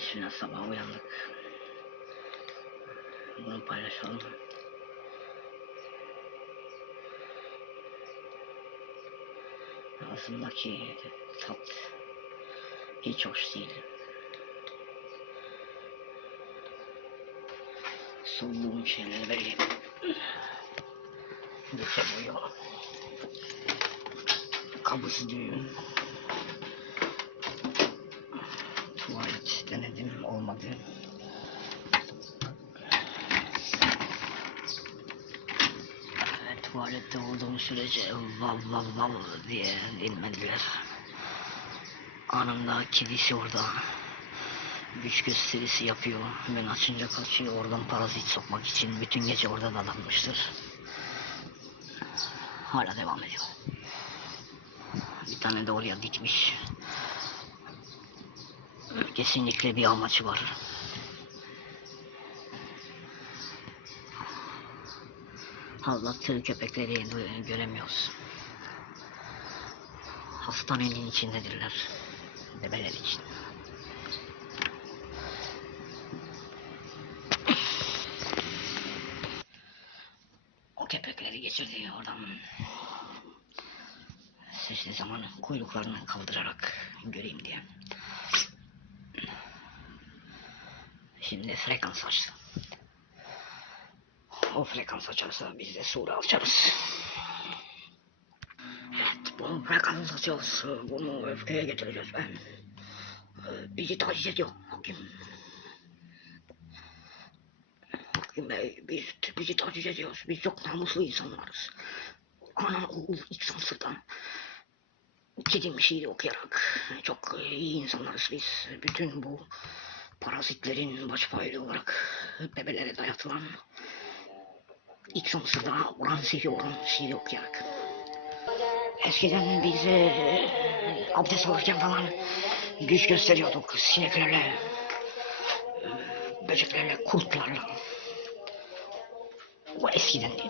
Bismillah sabah uyandık. Bunu paylaşalım. Ağzımdaki tat hiç hoş değil. Solduğum şeyleri böyle geçemiyor. Kabız düğün. Olmadı. Evet, tuvalette olduğum sürece vav vav vav diye inmediler. Anında kedisi orada güç gösterisi yapıyor. Ben açınca kaçıyor oradan parazit sokmak için bütün gece orada dadanmıştır. Hala devam ediyor. Bir tane de oraya dikmiş. Kesinlikle bir amacı var. Havlattığı köpekleri göremiyoruz. Hastanenin içindedirler. Bebeler için. O köpekleri geçirdi oradan. Seçtiği zaman kuyruklarını kaldırarak göreyim diye. Şimdi frekans açtı. O frekans açarsa biz de sura açarız. Evet, bu frekans açıyoruz. Bunu öfkeye getireceğiz ben. Ee, Bizi taciz ediyor hakim. Hakim Bey, biz bizi taciz ediyoruz. Biz çok namuslu insanlarız. Ana oğul İksansır'dan Kedim şiir okuyarak çok iyi insanlarız biz. Bütün bu parazitlerin baş paylı olarak bebelere dayatılan ilk sınıfta olan sihir olan şiir okuyarak. Eskiden biz e, abdest alırken falan güç gösteriyorduk sineklerle, böceklerle, kurtlarla. O eskiden de.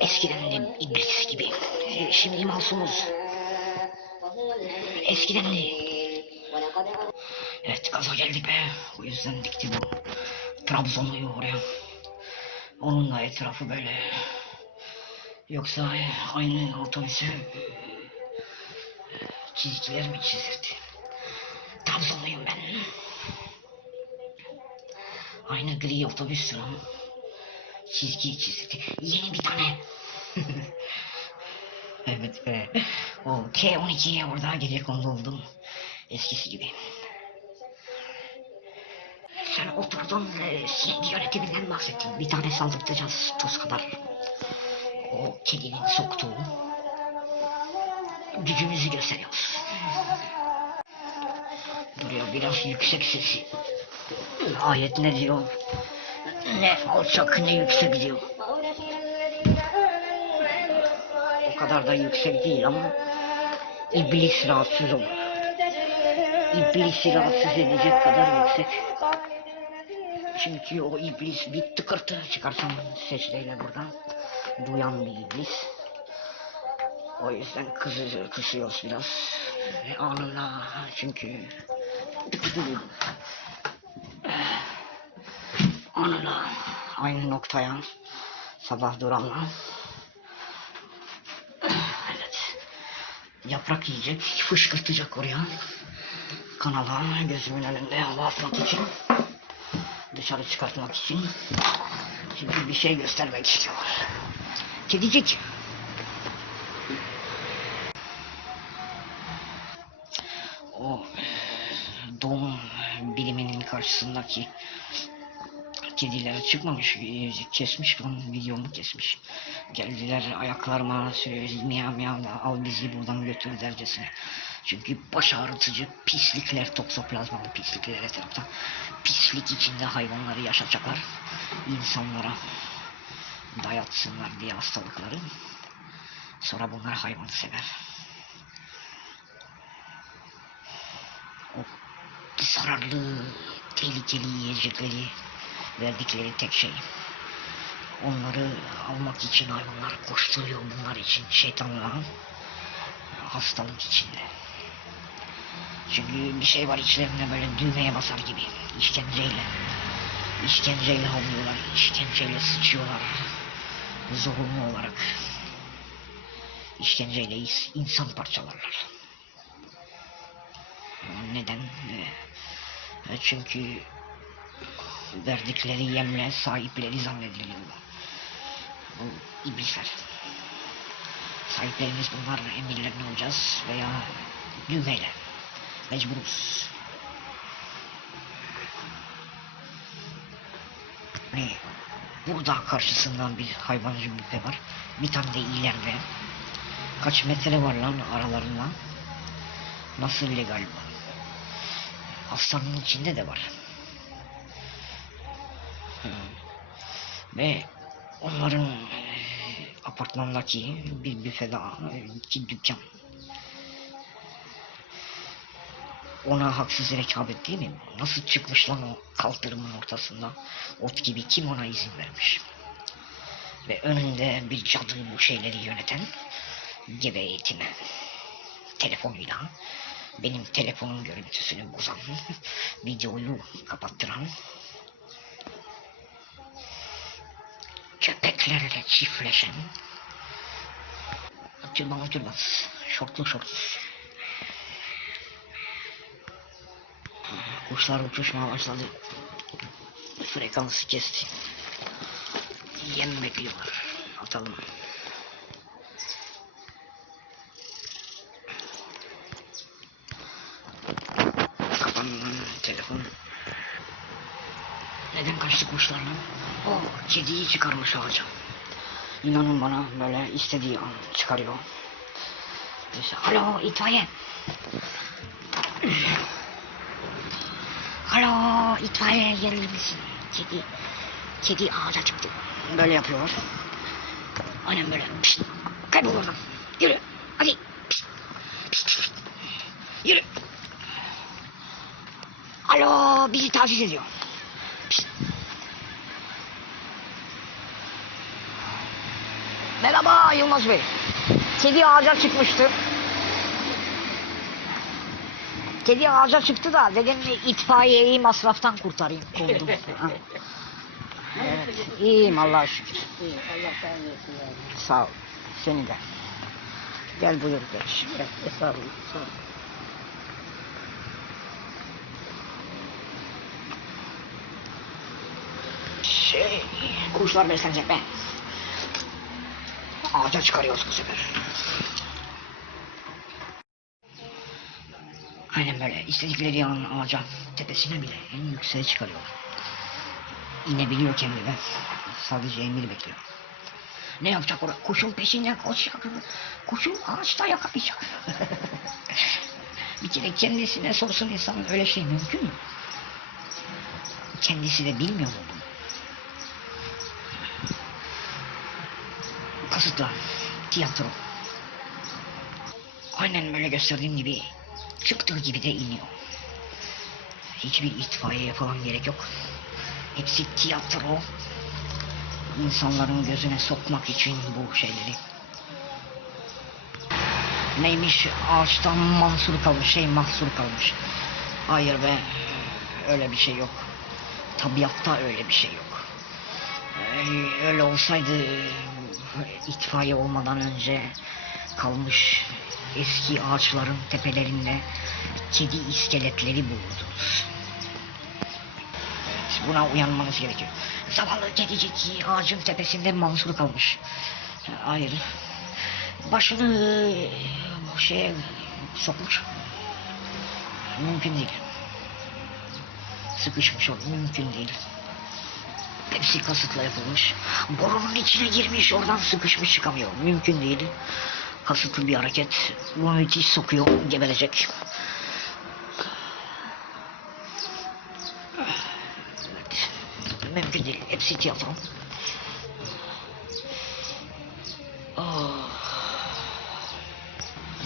Eskiden de iblis gibi. E, Şimdi masumuz. Eskiden de. Evet gaza geldik be. O yüzden dikti bu. Trabzonluyu oraya. Onun da etrafı böyle. Yoksa aynı otobüsü e, çizgiler mi çizirdi? Trabzonluyum ben. Aynı gri otobüs lan. Çizgi çizdi. Yeni bir tane. evet be. O K12'ye orada gece kondu oldum. Eskisi gibi. Sen oturdun e, sinek yönetiminden bahsettin. Bir tane saldırtacağız toz kadar. O kedinin soktuğu. Gücümüzü gösteriyoruz. Duruyor biraz yüksek sesi. Ayet ne diyor? Ne alçak ne yüksek diyor. O kadar da yüksek değil ama iblis rahatsız olur. İblisi rahatsız edecek kadar yüksek. Çünkü o iblis bir tıkırtı çıkarsam secdeyle buradan duyan bir iblis. O yüzden kızı, kısıyoruz biraz. Ve anında çünkü anında aynı noktaya sabah duranla evet. Yaprak yiyecek fışkırtacak oraya. Kanala gözümün önünde atmak için dışarı çıkartmak için çünkü bir şey göstermek istiyorlar. Kedicik. O doğum biliminin karşısındaki kedilere çıkmamış, kesmiş lan videomu kesmiş. Geldiler ayaklarıma miyav miyav al bizi buradan götür dercesine. Çünkü baş ağrıtıcı pislikler, toksoplazmalı pislikler etrafta. Pislik içinde hayvanları yaşatacaklar. insanlara dayatsınlar diye hastalıkları. Sonra bunlar hayvanı sever. O zararlı, tehlikeli yiyecekleri verdikleri tek şey. Onları almak için hayvanlar koşturuyor bunlar için şeytanla hastalık içinde. Çünkü bir şey var içlerinde böyle düğmeye basar gibi. İşkenceyle. İşkenceyle havlıyorlar. işkenceyle sıçıyorlar. Zorunlu olarak. İşkenceyle insan parçalarlar. Neden? Ee, Çünkü verdikleri yemle sahipleri zannediliyor. Bu iblisler. Sahiplerimiz bunlar emirlerine olacağız veya düğmeyle. Mecburuz. Hani burada karşısından bir hayvancı büfe var. Bir tane de ileride. Kaç metre var lan aralarında? Nasıl legal bu? Hastanın içinde de var. Ve onların apartmandaki bir büfe daha, iki dükkan. Ona haksız rekabet değil mi? Nasıl çıkmış lan o kaldırımın ortasında? Ot gibi kim ona izin vermiş? Ve önünde bir cadı bu şeyleri yöneten gebe eğitimi telefonuyla benim telefonun görüntüsünü bozan videoyu kapattıran köpeklerle çiftleşen Türban türbans şortlu şortlu Kuşlar uçuşmaya başladı. Frekansı kesti. Yem bekliyorlar. Atalım. Kapanın telefon. Neden kaçtı kuşlar lan? O kediyi çıkarmış ağaca. İnanın bana böyle istediği an çıkarıyor. İşte, Alo itfaiye. Alo itfaiye gelir misin? Kedi, kedi ağaca çıktı. Böyle yapıyorlar. Aynen böyle. Pişt. Kaybol oradan. Yürü. Hadi. Pişt. Pişt, pişt. Yürü. Alo bizi taciz ediyor. Pişt. Merhaba Yılmaz Bey. Kedi ağaca çıkmıştı. Kedi ağaca çıktı da dedim itfaiyeyi masraftan kurtarayım. Kovdum. Evet, iyiyim Allah'a şükür. İyi, Allah sağ olsun yani. Sağ ol. Seni de. Gel buyur geç. Evet, sağ olun. Sağ olun. Şey, kuşlar beslenecek be. Ağaca çıkarıyoruz bu sefer. Aynen böyle. istedikleri an ağaca tepesine bile en yükseğe çıkarıyor. İnebiliyor kendine. Sadece emir bekliyor. Ne yapacak orada? Kuşun peşinden koşacak. Kuşu ağaçta yakalayacak. bir kere kendisine sorsun insan öyle şey mümkün mü? Kendisi de bilmiyor mu bunu? Kasıtla, tiyatro. Aynen böyle gösterdiğim gibi çıktığı gibi de iniyor. Hiçbir itfaiyeye falan gerek yok. Hepsi tiyatro. İnsanların gözüne sokmak için bu şeyleri. Neymiş ağaçtan mansur kalmış şey mahsur kalmış. Hayır be öyle bir şey yok. Tabiatta öyle bir şey yok. Ee, öyle olsaydı itfaiye olmadan önce kalmış eski ağaçların tepelerinde kedi iskeletleri bulurdunuz. Evet, buna uyanmanız gerekiyor. Zavallı kedicik ağacın tepesinde mahsur kalmış. Hayır. Başını bu şeye sokmuş. Mümkün değil. Sıkışmış o mümkün değil. Hepsi kasıtla yapılmış. Borunun içine girmiş oradan sıkışmış çıkamıyor. Mümkün değil. Kasıtlı bir hareket. Müthiş sokuyor geberecek. Evet. Mümkün değil. Hepsi tiyatro. Oh.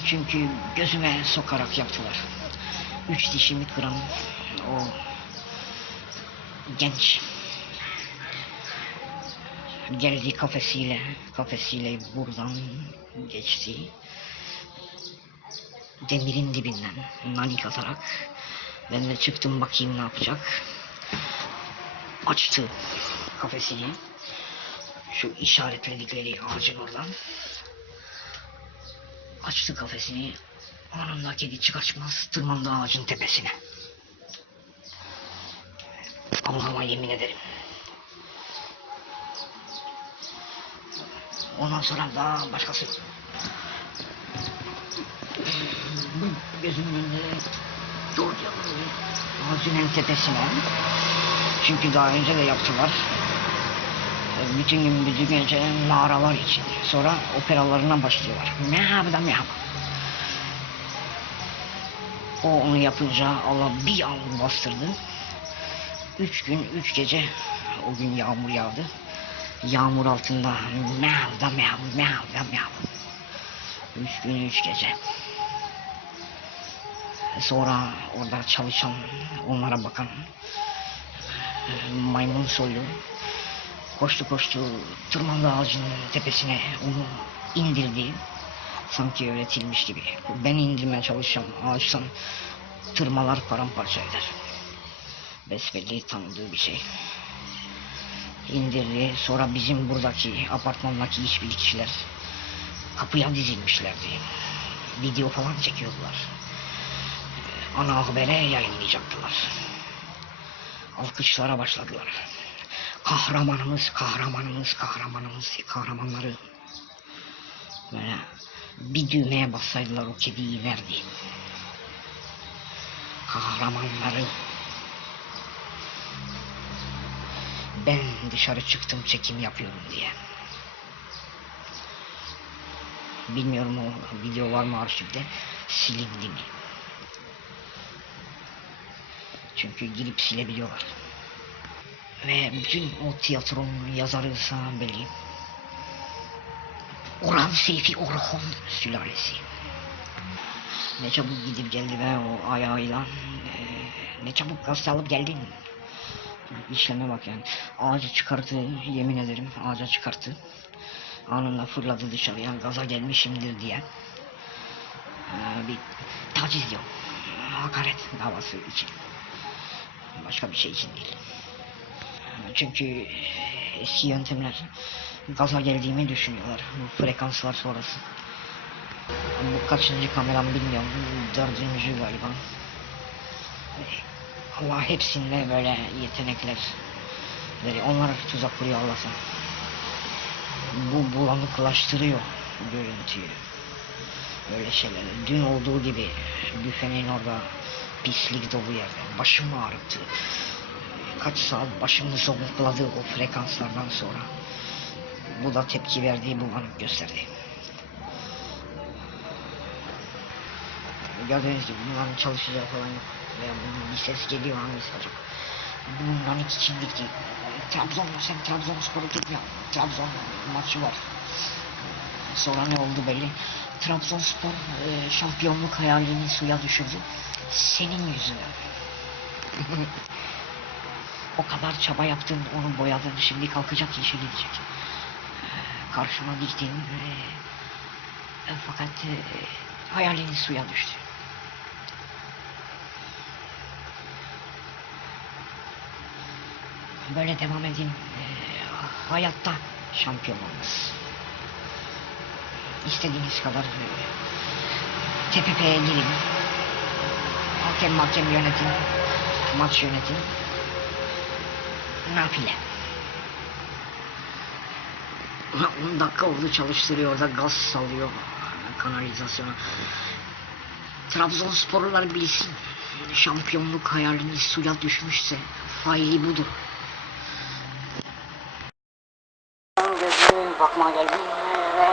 Çünkü gözüme sokarak yaptılar. Üç dişimi kıran o genç geldi kafesiyle kafesiyle buradan geçti demirin dibinden nanik atarak ben de çıktım bakayım ne yapacak. Açtı kafesini. Şu işaretledikleri ağacın oradan. Açtı kafesini. Anında kedi çıkaçmaz tırmandı ağacın tepesine. Allah'ıma yemin ederim. Ondan sonra daha başkası gözümün önünde Georgia'nın en tepesine. Çünkü daha önce de yaptılar. Bütün gün bütün gece naralar için. Sonra operalarına başlıyorlar. Merhaba merhaba. O onu yapınca Allah bir yağmur bastırdı. Üç gün, üç gece o gün yağmur yağdı. Yağmur altında merhaba merhaba merhaba merhaba. Üç gün, üç gece. Sonra orada çalışan, onlara bakan maymun soylu koştu koştu tırmandı ağacın tepesine onu indirdi. Sanki öğretilmiş gibi. Ben indirmeye çalışacağım ağaçtan tırmalar paramparça eder. Besbelli tanıdığı bir şey. İndirdi. Sonra bizim buradaki apartmandaki hiçbir kişiler kapıya dizilmişlerdi. Video falan çekiyordular. Ana habere yayınlayacaktılar. Alkışlara başladılar. Kahramanımız, kahramanımız, kahramanımız, kahramanları. Böyle bir düğmeye bassaydılar o kediyi verdi. Kahramanları. Ben dışarı çıktım çekim yapıyorum diye. Bilmiyorum o video var mı arşivde silindi mi? Çünkü girip silebiliyorlar. Ve bütün o tiyatronun yazarı sana belli. Orhan Seyfi Orhan sülalesi. Ne çabuk gidip geldi be o ayağıyla. Ee, ne çabuk gazete alıp geldin. İşleme bak yani. Ağaca çıkarttı yemin ederim ağaca çıkarttı. Anında fırladı dışarıya gaza gelmişimdir diye. Ee, bir taciz yok. Hakaret davası için. Başka bir şey için değil. Çünkü eski yöntemler gaza geldiğimi düşünüyorlar. Bu frekanslar sonrası. Bu kaçıncı kameram bilmiyorum. Dördüncü galiba. Allah hepsinde böyle yetenekler veriyor. Onlar tuzak kuruyor Allah'tan. Bu bulanıklaştırıyor görüntüyü. Böyle şeyler. Dün olduğu gibi büfenin orada pislik dolu yerde. Başım ağrıttı. Kaç saat başımı zonkuladı o frekanslardan sonra. Bu da tepki verdiği bulanık gösterdi. Gördüğünüz gibi bunların çalışacağı falan yok. Veya bunun bir ses geliyor hangisi acaba? Bundan iki kimlik değil. Trabzon, sen Trabzonspor'u tut ya. Trabzon maçı var. Sonra ne oldu belli. Trabzonspor e, şampiyonluk hayalini suya düşürdü. Senin yüzünden. o kadar çaba yaptın, onu boyadın, şimdi kalkacak yeşil gidecek. Karşıma diktin. E, fakat e, hayalini suya düştü. Böyle devam edin. E, hayatta şampiyon olmaz. İstediğiniz kadar e, TPP'ye girin. Hakem hakem yönetin. Maç yönetin. Nafile. 10 dakika oldu çalıştırıyor orada gaz salıyor kanalizasyona. Trabzonsporlular bilsin. Şampiyonluk hayaliniz suya düşmüşse faili budur. Gözümün bakmaya geldim ve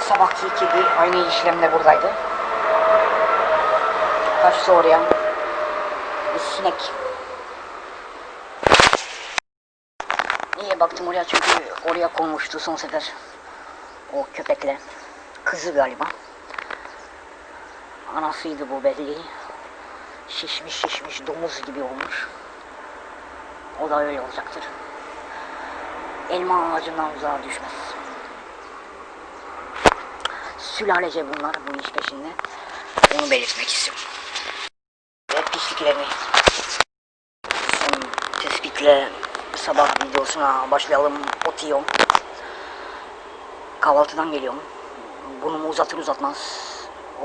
sabahki gibi aynı işlemde buradaydı. Kaçtı oraya. Bir sinek. Niye baktım oraya çünkü oraya konmuştu son sefer. O köpekle. Kızı galiba. Anasıydı bu belli. Şişmiş şişmiş domuz gibi olmuş. O da öyle olacaktır. Elma ağacından uzağa düşmez. Sülalece bunlar bu iş peşinde. Onu belirtmek istiyorum. Ve pisliklerini son tespitle sabah videosuna başlayalım. Ot yiyorum. Kahvaltıdan geliyorum. Burnumu uzatır uzatmaz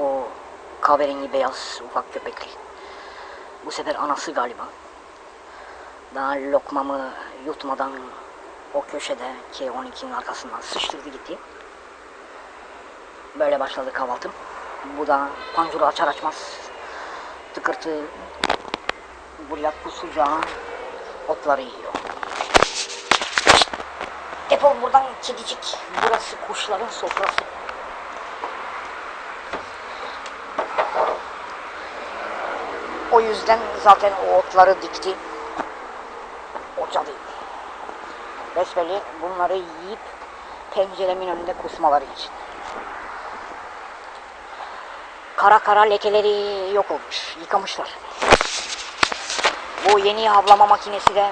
o kahverengi beyaz ufak köpekli. Bu sefer anası galiba. Daha lokmamı yutmadan o köşede K12'nin arkasından sıçtırdı gitti. Böyle başladı kahvaltım. Bu da panjuru açar açmaz tıkırtı bullak bu sıcağı otları yiyor. Defol buradan kedicik. Burası kuşların sofrası. O yüzden zaten o otları dikti. Besbelli bunları yiyip penceremin önünde kusmaları için. Kara kara lekeleri yok olmuş. Yıkamışlar. Bu yeni havlama makinesi de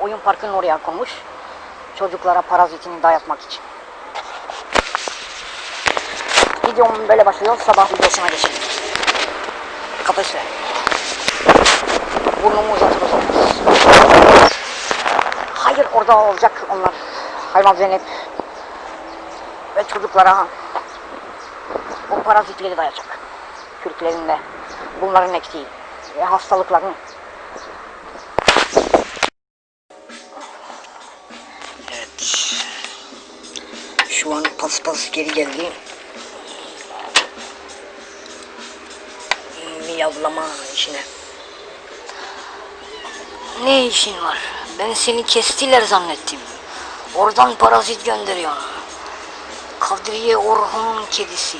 oyun parkının oraya konmuş. Çocuklara parazitini dayatmak için. Videom böyle başlıyor. Sabah videosuna geçelim. Kapısı. Burnumu uzatır uzatmaz. Hayır orada olacak onlar. Hayvan Zeynep. Ve çocuklara bu parazitleri dayayacak. Kürklerinde. Bunların ektiği ve hastalıklarını. Evet. Şu an paspas geri geldi. Miyavlama işine. Ne işin var? Ben seni kestiler zannettim. Oradan parazit gönderiyorsun. Kadriye Orhun kedisi.